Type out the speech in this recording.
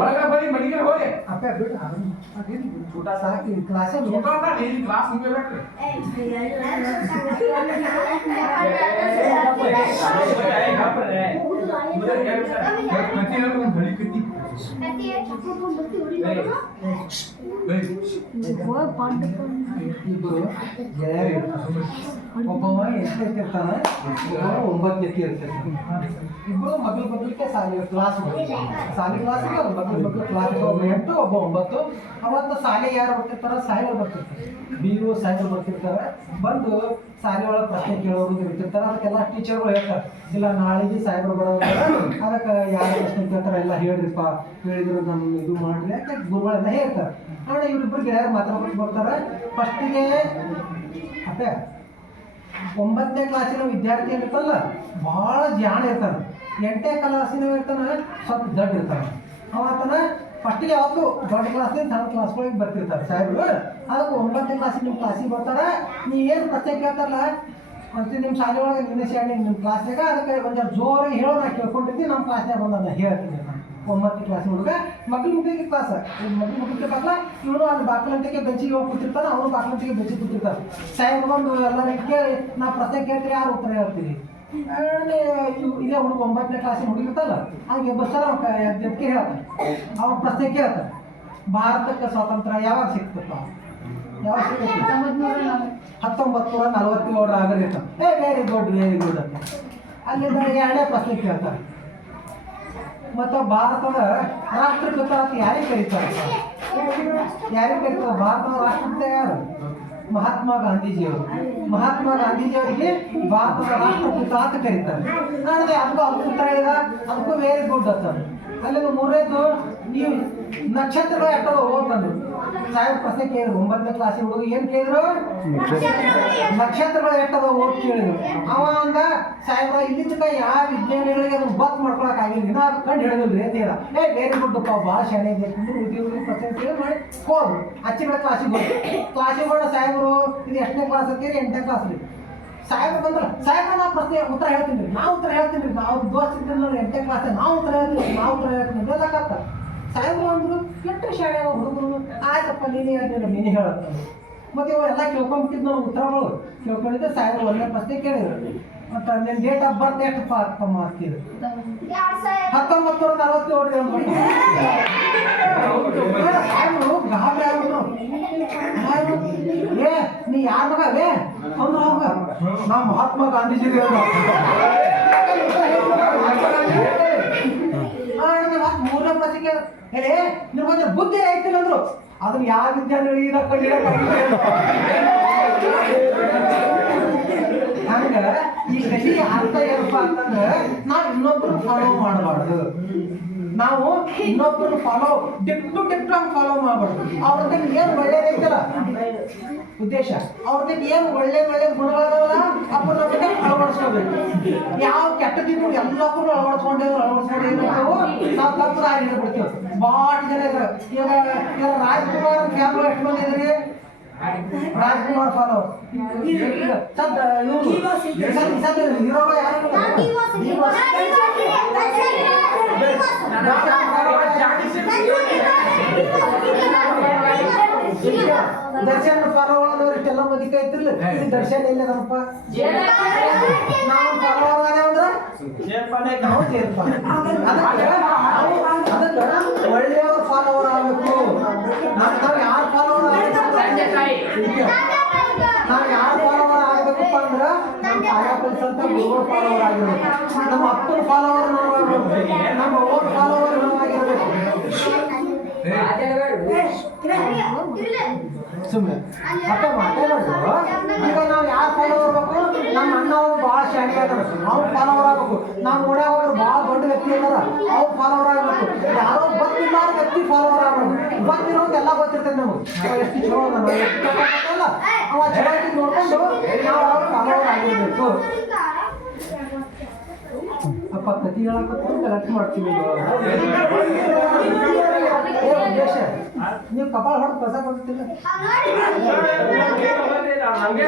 ಒಳಗ ಬರೀ ಮನೆಗೆ ಹೋಗಿ ಅಪ್ಪ ಬಿಡು ಅದೇನು ಊಟ ಸಾಕಿ ಕ್ಲಾಸಲ್ಲಿ ಊಟ ಅದ, ಈ ಕ್ಲಾಸ್ ಮುಗಿಬೇಕು ಕತ್ತಿ ಹೇಳ್ಬೇಕು, ಒಂದ್ ಬಳಿ ಕತ್ತಿ ಏಯ್, ಇಬ್ಬರು ಗೆಳೆಯರು ಇರ್ತಾರೆ. ಒಬ್ಬವ ಎಂಟನೇ ಇರ್ತಾನೆ ಒಂಬತ್ತನೇ ಇರ್ತಾರೆ ಇಬ್ಬರು ಮಗ್ಳು ಮಗ್ಳಿಗೆ ಸಾಲಿ ಕ್ಲಾಸ್ ಸಾಲಿ ಕ್ಲಾಸಿಗೆ ಅವ್ರು ಮಗ್ಳು ಕ್ಲಾಸ್ ಒಬ್ಬ ಎಂಟು ಒಬ್ಬ ಒಂಬತ್ತು ಅವತ್ತು ಶಾಲೆಗೆ ಯಾರು ಬರ್ತಿರ್ತಾರ ಸಾಯಿಗಳು ಬರ್ತಿರ್ತಾರೆ ಬೀರು ಸಾಯಿಗಳು ಬರ್ತಿರ್ತಾರೆ ಬಂದು ಶಾಲೆ ಒಳಗೆ ಪ್ರಶ್ನೆ ಕೇಳೋರು ಇರ್ತಿರ್ತಾರೆ ಅದಕ್ಕೆಲ್ಲ ಟೀಚರ್ಗಳು ಹೇಳ್ತಾರೆ, ಇಲ್ಲ ನಾಳೆಗೆ ಸಾಹೇಬ್ರು ಬರೋದು ಅದಕ್ಕೆ ಯಾರು ಪ್ರಶ್ನೆ ಕೇಳ್ತಾರೆ, ಎಲ್ಲ ಹೇಳ್ರಿಪ್ಪ, ಹೇಳಿದ್ರು ನಾನು ಇದು ಮಾಡ್ರಿ ಯಾಕೆ ಗುರುಗಳೆಲ್ಲ ಹೇಳ್ತಾರೆ. ಆಮೇಲೆ ಇವರಿಬ್ಬರು ಗೆಳೆಯರು ಮಾತಾಡ್ಕೊಂಡು ಬರ್ತಾರೆ. ಫಸ್ಟಿಗೆ ಅಪ್ಪೆ, ಒಂಬತ್ತನೇ ಕ್ಲಾಸಿನ ವಿದ್ಯಾರ್ಥಿ ಏನಿರ್ತಲ್ಲ, ಭಾಳ ಜಾಣ ಇರ್ತಾನೆ. ಎಂಟನೇ ಕ್ಲಾಸಿನ ಇರ್ತಾನೆ, ಸ್ವಲ್ಪ ದೊಡ್ಡ ಇರ್ತಾನೆ. ಅವತ್ತನ ಫಸ್ಟಿಗೆ ಯಾವತ್ತು ದೊಡ್ಡ ಕ್ಲಾಸ್ನಿಂದ ಸಣ್ಣ ಕ್ಲಾಸ್ಗಳಿಗೆ ಬರ್ತಿರ್ತಾರೆ ಸಾಹೇಬ್ರು. ಅದಕ್ಕೆ ಒಂಬತ್ತನೇ ಕ್ಲಾಸಿಗೆ ನಿಮ್ಮ ಕ್ಲಾಸಿಗೆ ಬರ್ತಾರೆ. ನೀ ಏನು ಪ್ರಶ್ನೆ ಕೇಳ್ತಾರಲ್ಲ ಅಂತ ನಿಮ್ಮ ಶಾಲೆ ಒಳಗೆ ನಿನ್ನೆ ನಿಮ್ಮ ಕ್ಲಾಸ್ನಾಗ ಅದಕ್ಕೆ ಒಂದು ಜೋರಾಗಿ ಹೇಳೋ ನಾ ಕೇಳ್ಕೊಂಡಿದ್ದೀನಿ. ನಮ್ಮ ಕ್ಲಾಸ್ನಾಗ ಹೇಳ್ತೀನಿ ಒಂಬತ್ತು ಒಂಬತ್ತನೇ ಕ್ಲಾಸ್ ಹುಡುಗ ಮಕ್ಳು ಮುಗಿಗೆ ಕ್ಲಾಸ್ ಮಕ್ಳು ಮುಗಿಗೆ ಬಾಕ್ಲ ಇವನು ಅಲ್ಲಿ ಬಾಕ್ಲಂತಿಗೆ ಬೆಂಚಿಗೆ ಹೋಗಿ ಕೂತಿರ್ತಾನೆ, ಅವನು ಬಾಕ್ಲಂತಿಗೆ ಬೆಂಚಿಗೆ ಕೂತಿರ್ತಾನೆ. ಸಾಹೇಬ್ ಬಂದು ಎಲ್ಲರೂ ಕೇಳಿ, ನಾ ಪ್ರತ್ಯೇಕ ಕೇಳ್ತೀರಿ, ಯಾರು ಉತ್ತರ ಹೇಳ್ತೀರಿ? ಇದೇ ಹುಡುಗ ಒಂಬತ್ತನೇ ಕ್ಲಾಸಿನ ಹುಡುಗಿರ್ತಲ್ಲ ಹಾಗೆ ಬಸ್ಸರ ಎದ್ದಕ್ಕೆ ಹೇಳ್ತಾನೆ ಅವ ಪ್ರಶ್ನೆ ಕೇಳ್ತಾನೆ. ಭಾರತಕ್ಕೆ ಸ್ವಾತಂತ್ರ್ಯ ಯಾವಾಗ ಸಿಕ್ತಪ್ಪ? ಯಾವಾಗ ಸಿಕ್ತ ಹತ್ತೊಂಬತ್ತು ನೂರ ನಲವತ್ತೇಳರ ಏ ವೆರಿ ಗುಡ್ ವೆರಿ ಗುಡ್ ಅಂತ. ಅಲ್ಲಿಂದ ಎರಡನೇ ಪ್ರಶ್ನೆ ಕೇಳ್ತಾರೆ. ಮತ್ತು ಭಾರತದ ರಾಷ್ಟ್ರಪಿತ ಅಂತ ಯಾರಿಗೆ ಕರೀತಾರೆ? ಯಾರಿಗೆ ಕರೀತಾರೆ? ಭಾರತದ ರಾಷ್ಟ್ರಪಿತ ಯಾರು? ಮಹಾತ್ಮ ಗಾಂಧೀಜಿಯವರು ಮಹಾತ್ಮ ಗಾಂಧೀಜಿಯವರಿಗೆ ಭಾರತದ ರಾಷ್ಟ್ರಪಿತ ಅಂತ ಕರೀತಾರೆ ಅದಕ್ಕೂ ಅದು ಹೇಳಿದ ಅದಕ್ಕೂ ವೆರಿ ಗುಡ್ ಅಂತ ಅಲ್ಲಿ ಮೂರನೇದು ನೀವು ನಕ್ಷತ್ರಗಳು ಎಟ್ಟದ ಓದ್ತಂದು ಸಾಹೇಬ್, ಪ್ರಶ್ನೆ ಕೇಳಿದ್ರು. ಒಂಬತ್ತನೇ ಕ್ಲಾಸಿನ ಹುಡುಗ ಏನು ಕೇಳಿದ್ರು? ನಕ್ಷತ್ರಗಳು ಎಟ್ಟದ ಓದ್ ಕೇಳಿದ್ರು. ಅವ ಅಂದ, ಸಾಹೇಬ್ರ, ಇಲ್ಲಿ ತನಕ ಯಾವ ವಿಜ್ಞಾನಿಗಳಿಗೆ ಅದು ಬತ್ ಮಾಡ್ಕೊಳಕ್ ಆಗಿಲ್ಲ. ನಾ ಕಂಡು ಹಿಡಿದಿಲ್ರಿ ಏನ್ ಹೇಳ. ಏ ವೆರಿ ಗುಡ್ ಅಪ್ಪ, ಭಾಳ ಅಂದ್ರೆ ಉದ್ಯೋಗ ಪ್ರಶ್ನೆ ಕೇಳಿ ಮಾಡಿ ಹೋದ್ರು. ಹಚ್ಚಿಗಳ ಕ್ಲಾಸಿಗೆ ಹೋದ್ರು. ಕ್ಲಾಸಿಗೆ ಹೋದ ಸಾಹೇಬರು, ಇದು ಎಷ್ಟನೇ ಕ್ಲಾಸ್ ಅಂತೀರಿ? ಎಂಟನೇ ಕ್ಲಾಸ್ ರೀ ಸಾಹೇಬ್ರು ಬಂದ್ರ. ಸಾಹೇಬ್ರ ನಾ ಪ್ರಶ್ನೆ ಉತ್ತರ ಹೇಳ್ತೀನಿ. ರೀ ನಾವು ಉತ್ತರ ಹೇಳ್ತೀನಿ. ರೀ ನಾವು ದೋಸ್ತ ಇದ್ದಿಲ್ಲ ಎಂಟನೇ ಕ್ಲಾಸ್ ನಾವು ಉತ್ತರ ಹೇಳ್ತೀನಿ ನಾವು ಉತ್ತರ ಹೇಳ್ತೀನಿ ಬೇಕಾಗ್ತ ಸಾಹೇಬ್ರು ಅಂದ್ರು ಎಷ್ಟು ಶಾಲೆ ಹುಡುಗರು. ಆಯ್ತಪ್ಪ, ನೀನೇ ಹೇಳ್ತೀನಿ ನೀನೇ ಹೇಳತ್ತ ಮತ್ತೆ ಇವು ಎಲ್ಲ ಕೇಳ್ಕೊಂಬಿಟ್ಟಿದ್ದು ನಾವು ಉತ್ತರಗಳು. ಕೇಳ್ಕೊಂಡಿದ್ದೆ ಸಾಹೇಬ್ರು ಒಂದನೇ ಪ್ರಶ್ನೆ ಕೇಳಿದ್ರು. ಮತ್ತು ನಿನ್ನ ಡೇಟ್ ಆಫ್ ಬರ್ತ್ ಎಷ್ಟಪ್ಪ ಅರ್ಥಮ್ಮ ಅಂತಿದ್ರು ಹತ್ತೊಂಬತ್ತು ನೂರ ನಲವತ್ತೇಳು ಗಾಬರಿ ಆಗ್ಬಿಟ್ರು. ಏ ನೀ ಯಾರ ಮಗ? ಲೇ ಅವ್ನು ಹೋಗ ನಾ ಮಹಾತ್ಮ ಗಾಂಧೀಜಿ ಮೂರನೇ ಪ್ರತಿಕೆ ಹೇಳಿ ನಿಮ್ಗೆ ಬುದ್ಧಿ ಐತಿಲ್ಲ ಅಂದ್ರು. ಅದನ್ನ ಯಾವ ವಿದ್ಯಾರ್ಥಿಗಳಿಗೆ ಇರೋ ಹಂಗ ಈ ಕಲಿ ಅರ್ಥ ಏನಪ್ಪ ಅಂತಂದ್ರೆ ನಾವು ಇನ್ನೊಬ್ರು ಫಾಲೋ ಮಾಡಬಾರ್ದು. ನಾವು ಇನ್ನೊಬ್ರು ಫಾಲೋ ಡಿಪ್ಟು ಡಿಪ್ ಹಂಗೆ ಫಾಲೋ ಮಾಡಬಾರ್ದು. ಅವ್ರದ್ದು ಏನು ಒಳ್ಳೇದೈತಲ್ಲ ಉದ್ದೇಶ. ಅವ್ರದ್ದು ಏನು ಒಳ್ಳೆ ಒಳ್ಳೆ ಗುಣಗಳದಾವಲ್ಲ ಅಪ್ಪ ನಾವು ಅಳವಡಿಸ್ಕೋಬೇಕು? ಯಾವ ಕೆಟ್ಟದಿದ್ದು ಎಲ್ಲಕ್ಕೂ ಅಳವಡಿಸ್ಕೊಂಡೇ ಅಳವಡಿಸ್ಕೊಂಡೇ ನಾವು ತಪ್ಪು ದಾರಿ ಹಿಡಿದ್ಬಿಡ್ತೀವಿ. ಭಾಳ ಜನ ಇದ್ದಾರೆ ಇವಾಗ ರಾಜಕುಮಾರ್ ಕ್ಯಾಮ್ರಾ ಎಷ್ಟು ಬಂದಿದ್ರಿ ರಾಜ್ಕುಮಾರ್ ಫಾಲೋ ಸದ್ ಇವರು. ಸದ್ ಹೀರೋ ಯಾರು ದರ್ಶನ್ ಫಾಲೋವರ್ ಇಷ್ಟೆಲ್ಲ ಬದುಕೈತಿರ್ಲಿ ದರ್ಶನ್ ಎಲ್ಲ ನಮ್ಮಪ್ಪ ನಾವು ಫಾಲೋವರ್ ಅಂದ್ರೆ ಒಳ್ಳೆಯವ್ರ ಫಾಲೋವರ್ ಆಗಬೇಕು ನಾವು ಯಾರು ಫಾಲೋವರ್ ನಾವು ಯಾರು ಫಾಲೋವರ್ ಆಗ್ಬೇಕಪ್ಪ ಅಂದ್ರೆ ನಮ್ಮ ಗುರುಗಳ ಫಾಲೋವರ್ ಆಗಿರ್ಬೇಕು ನಮ್ಮ ಅಪ್ಪನ ಫಾಲೋವರ್ ನಮ್ಮ ಅವ್ರ ಫಾಲೋವರ್ ಸುಮ್ಮನೆ ಅಪ್ಪ ಮಾತಾಡೋದು ಈಗ ನಾವು ಯಾರು ಫಾಲೋವರ್ ಆಗ್ಬೇಕು ನಮ್ಮ ಅಣ್ಣ ಅವ್ರು ಭಾಳ ಶಾಣೆ ಅದಾರ ಅವ್ರು ಫಾಲೋವರ್ ಆಗ್ಬೇಕು. ನಾವು ಕೂಡ ಅವರು ಭಾಳ ದೊಡ್ಡ ವ್ಯಕ್ತಿ ಅದಾರ ಅವ್ರು ಫಾಲೋವರ್ ಆಗಬೇಕು. ಯಾರೋ ಗೊತ್ತಿಲ್ಲಾರ ವ್ಯಕ್ತಿ ಫಾಲೋವರ್ ಆಗ್ಬೇಕು. ಗೊತ್ತಿರೋದು ಎಲ್ಲ ಗೊತ್ತಿರ್ತದೆ ನಮಗೆ. ಎಷ್ಟು ಚಲೋ ಅಲ್ಲ. ಅವ ಚಲೋ ನೋಡ್ಕೊಂಡು ನಾವು ಅವ್ರ ಫಾಲೋವರ್ ಆಗಿರ್ಬೇಕು. ಅಪ್ಪ ಕತಿ ಹೇಳಕ್ಕೆ ಕಲೆಕ್ಟ್ ಮಾಡ್ತೀವಿ ಏ ನೀವು ಕಪಾಳ ಹೊಡೆದು ಕೊಡ್ತಿಲ್ಲ. ನಮ್ಗೆ